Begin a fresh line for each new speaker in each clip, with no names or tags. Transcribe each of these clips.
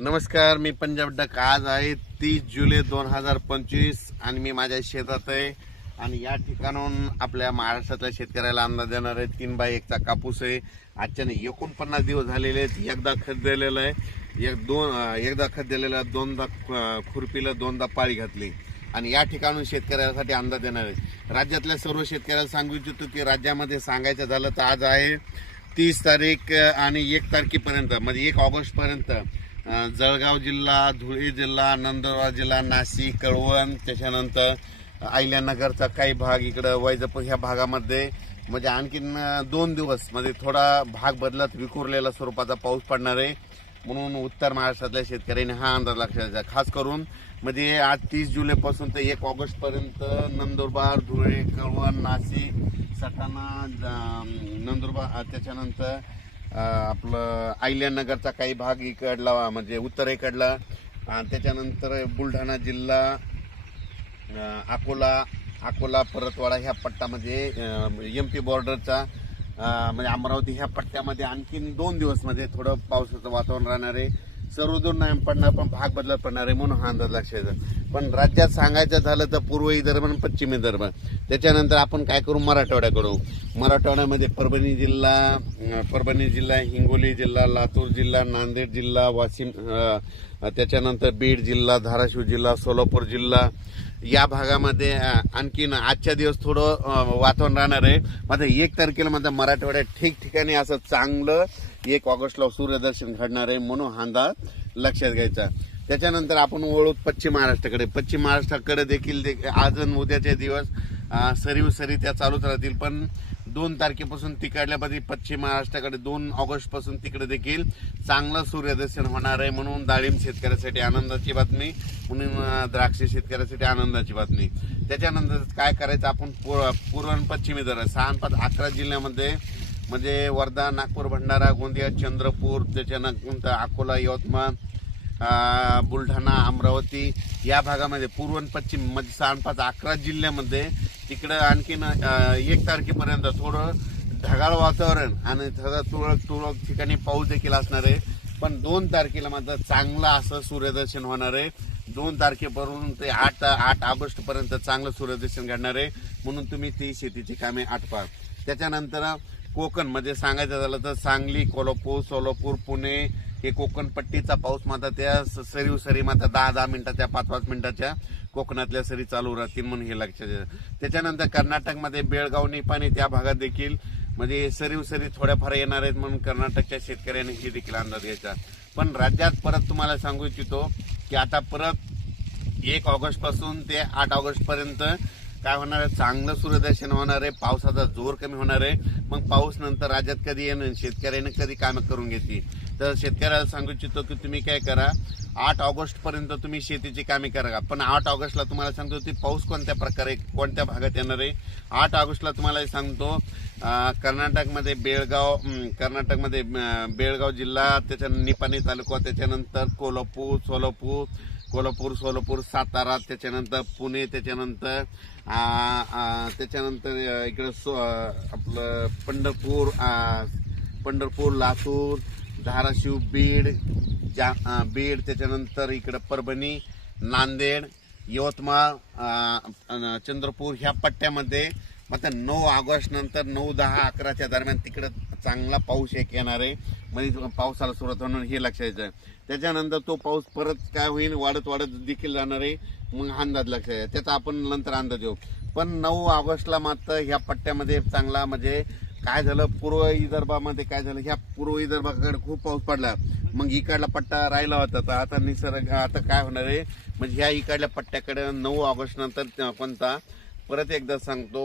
नमस्कार मी पंजाब डक आज आहे तीस जुलै दोन हजार पंचवीस आणि मी माझ्या शेतात आहे आणि या ठिकाणून आपल्या महाराष्ट्रातल्या शेतकऱ्याला अंदाज देणार आहे तीन बाय एकचा कापूस आहे आजच्याने एकोणपन्नास दिवस झालेले आहेत एकदा खत दिलेलं आहे एक दोन एकदा खत आहे दोनदा खुरपीला दोनदा पाळी घातली आणि या ठिकाणून शेतकऱ्यासाठी अंदाज देणार आहे राज्यातल्या सर्व शेतकऱ्याला सांगू इच्छितो की राज्यामध्ये सांगायचं झालं तर आज आहे तीस तारीख आणि एक तारखेपर्यंत म्हणजे एक ऑगस्टपर्यंत जळगाव जिल्हा धुळे जिल्हा नंदुरबार जिल्हा नाशिक कळवण त्याच्यानंतर आयल्यानगरचा काही भाग इकडं वैजपूर ह्या भागामध्ये म्हणजे आणखीन दोन दिवस म्हणजे थोडा भाग बदलत विखुरलेला स्वरूपाचा पाऊस पडणार आहे म्हणून उत्तर महाराष्ट्रातल्या शेतकऱ्यांनी हा अंदाज लक्षात खास करून म्हणजे आज तीस जुलैपासून ते एक ऑगस्टपर्यंत नंदुरबार धुळे कळवण नाशिक सटाणा नंदुरबार त्याच्यानंतर आपलं आयल्यानगरचा काही भाग इकडला म्हणजे उत्तरेकडला आणि त्याच्यानंतर बुलढाणा जिल्हा अकोला अकोला परतवाडा ह्या पट्टामध्ये एम पी बॉर्डरचा म्हणजे अमरावती ह्या पट्ट्यामध्ये आणखीन दोन दिवस म्हणजे थोडं पावसाचं वातावरण राहणार आहे सर्वदूर नाही पडणार पण भाग बदलत पडणार आहे म्हणून हा अंदाज लक्षात पण राज्यात सांगायचं झालं तर पूर्व विदर्भ आणि पश्चिम विदर्भ त्याच्यानंतर आपण काय करू मराठवाड्याकडून मराठवाड्यामध्ये परभणी जिल्हा परभणी जिल्हा हिंगोली जिल्हा लातूर जिल्हा नांदेड जिल्हा वाशिम त्याच्यानंतर बीड जिल्हा धाराशिव जिल्हा सोलापूर जिल्हा या भागामध्ये आणखीन आजच्या दिवस थोडं वातावरण राहणार आहे मात्र एक तारखेला माझा मराठवाड्यात ठिकठिकाणी असं चांगलं एक ऑगस्टला सूर्यदर्शन घडणार आहे म्हणून हा अंदाज लक्षात घ्यायचा त्याच्यानंतर आपण ओळख पश्चिम महाराष्ट्राकडे पश्चिम महाराष्ट्राकडे देखील दे, आज आणि उद्याचे दिवस सरीव सरी त्या चालूच राहतील पण दोन तारखेपासून तिकडल्यापासून पश्चिम महाराष्ट्राकडे दोन ऑगस्टपासून तिकडे देखील चांगलं सूर्यदर्शन होणार आहे म्हणून डाळिंब शेतकऱ्यासाठी आनंदाची बातमी म्हणून द्राक्ष शेतकऱ्यासाठी आनंदाची बातमी त्याच्यानंतर काय करायचं आपण पूर्व आणि पश्चिमी दर सहा अकरा जिल्ह्यामध्ये म्हणजे वर्धा नागपूर भंडारा गोंदिया चंद्रपूर त्याच्यानंतर अकोला यवतमाळ बुलढाणा अमरावती या भागामध्ये पूर्व आणि पश्चिम म्हणजे सहा अकरा जिल्ह्यामध्ये तिकडं आणखीन एक तारखेपर्यंत थोडं ढगाळ वातावरण आणि थोडं तुरळक तुरळक ठिकाणी पाऊस देखील असणार आहे पण दोन तारखेला मात्र चांगलं असं सूर्यदर्शन होणार आहे दोन तारखेपासून ते आठ आठ ऑगस्ट पर्यंत चांगलं सूर्यदर्शन घडणार आहे म्हणून तुम्ही ती शेतीची कामे आटपा त्याच्यानंतर कोकण म्हणजे सांगायचं झालं तर सांगली कोल्हापूर सोलापूर पुणे हे कोकणपट्टीचा पाऊस मात्र त्या सरी सरी मात्र दहा दहा मिनिटाच्या पाच पाच मिनिटाच्या कोकणातल्या सरी चालू राहतील म्हणून हे लक्षात त्याच्यानंतर कर्नाटकमध्ये बेळगाव निपाणी त्या भागात देखील म्हणजे सरीव सरी थोड्याफार येणार आहेत म्हणून कर्नाटकच्या शेतकऱ्यांनी हे देखील अंदाज घ्यायचा पण राज्यात परत तुम्हाला सांगू इच्छितो की आता परत एक ऑगस्ट पासून ते आठ ऑगस्ट पर्यंत काय होणार आहे चांगलं सूर्यदर्शन होणार आहे पावसाचा जोर कमी होणार आहे मग पाऊस नंतर राज्यात कधी येणं शेतकऱ्याने कधी कामं करून घेतली तर शेतकऱ्याला सांगू इच्छितो की तुम्ही काय करा आठ ऑगस्ट पर्यंत तुम्ही शेतीची कामे करा पण आठ ऑगस्टला तुम्हाला सांगतो की पाऊस कोणत्या प्रकारे कोणत्या भागात येणार आहे आठ ऑगस्टला तुम्हाला सांगतो कर्नाटकमध्ये बेळगाव कर्नाटकमध्ये बेळगाव जिल्हा त्याच्या निपाणी तालुका त्याच्यानंतर कोल्हापूर सोलापूर कोल्हापूर सोलापूर सातारा त्याच्यानंतर पुणे त्याच्यानंतर त्याच्यानंतर इकडं सो आपलं पंढरपूर पंढरपूर लातूर धाराशिव बीड जा बीड त्याच्यानंतर इकडं परभणी नांदेड यवतमाळ चंद्रपूर ह्या पट्ट्यामध्ये मात्र नऊ ऑगस्ट नंतर नऊ दहा अकराच्या दरम्यान तिकडं चांगला पाऊस एक येणार आहे म्हणजे पावसाला सुरुवात होणार हे लक्षात येतं त्याच्यानंतर तो पाऊस परत काय होईल वाढत वाढत देखील जाणार आहे मग अंदाज लक्षात येतात त्याचा आपण नंतर अंदाज येऊ पण नऊ ऑगस्टला मात्र ह्या पट्ट्यामध्ये चांगला म्हणजे काय झालं पूर्व विदर्भामध्ये काय झालं ह्या पूर्व विदर्भाकडे खूप पाऊस पडला मग इकडला पट्टा राहिला होता तर आता निसर्ग आता काय होणार आहे म्हणजे ह्या इकडल्या पट्ट्याकडे नऊ ऑगस्ट नंतर कोणता परत एकदा सांगतो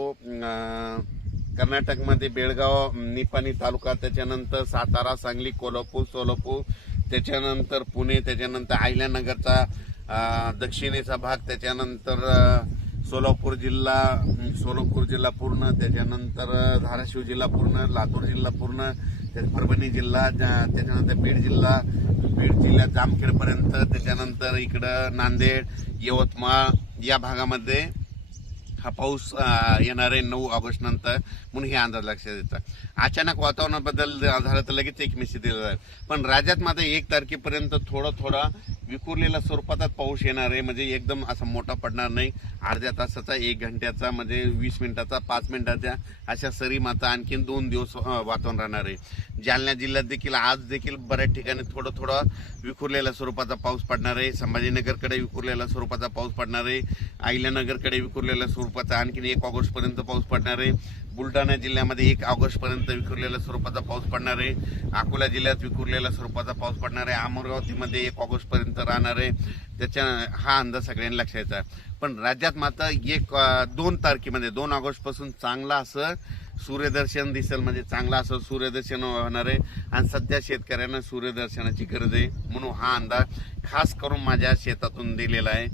कर्नाटकमध्ये बेळगाव निपाणी तालुका त्याच्यानंतर सातारा सांगली कोल्हापूर सोलापूर त्याच्यानंतर पुणे त्याच्यानंतर आहिल्यानगरचा दक्षिणेचा भाग त्याच्यानंतर सोलापूर जिल्हा सोलापूर जिल्हा पूर्ण त्याच्यानंतर धाराशिव जिल्हा पूर्ण लातूर जिल्हा पूर्ण परभणी जिल्हा त्याच्यानंतर बीड जिल्हा बीड जिल्ह्यात जामखेडपर्यंत त्याच्यानंतर इकडं नांदेड यवतमाळ या भागामध्ये हा पाऊस येणार आहे नऊ ऑगस्ट नंतर म्हणून हे अंदाज लक्षात येतात अचानक वातावरणाबद्दल झालं तर लगेच एक मेसेज दिला जाईल पण राज्यात मात्र एक तारखेपर्यंत थोडा थोडा विखुरलेल्या स्वरूपाचा पाऊस येणार आहे म्हणजे एकदम असा मोठा पडणार नाही अर्ध्या तासाचा एक घंट्याचा म्हणजे वीस मिनिटाचा पाच मिनिटाचा अशा सरी माता आणखीन दोन दिवस वातावरण राहणार आहे जालना जिल्ह्यात देखील आज देखील बऱ्याच ठिकाणी थोडं थोडं विखुरलेल्या स्वरूपाचा पाऊस पडणार आहे संभाजीनगरकडे विखुरलेल्या स्वरूपाचा पाऊस पडणार आहे अहिल्यानगरकडे विखुरलेल्या स्वरूपाचा आणखीन एक ऑगस्टपर्यंत पाऊस पडणार आहे बुलढाणा जिल्ह्यामध्ये एक ऑगस्टपर्यंत विखुरलेल्या स्वरूपाचा पाऊस पडणार आहे अकोला जिल्ह्यात विखुरलेला स्वरूपाचा पाऊस पडणार आहे अमरावतीमध्ये एक ऑगस्टपर्यंत राहणार आहे त्याच्या हा अंदाज सगळ्यांनी लक्षायचा पण राज्यात मात्र एक दोन तारखेमध्ये दोन ऑगस्टपासून चांगला असं सूर्यदर्शन दिसेल म्हणजे चांगला असं सूर्यदर्शन होणार आहे आणि सध्या शेतकऱ्यांना सूर्यदर्शनाची गरज आहे म्हणून हा अंदाज खास करून माझ्या शेतातून दिलेला आहे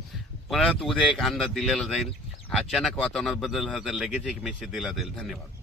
परत उद्या एक अंदाज दिलेला जाईल अचानक वातावरणात बदल झाला लगेच एक मेसेज दिला जाईल धन्यवाद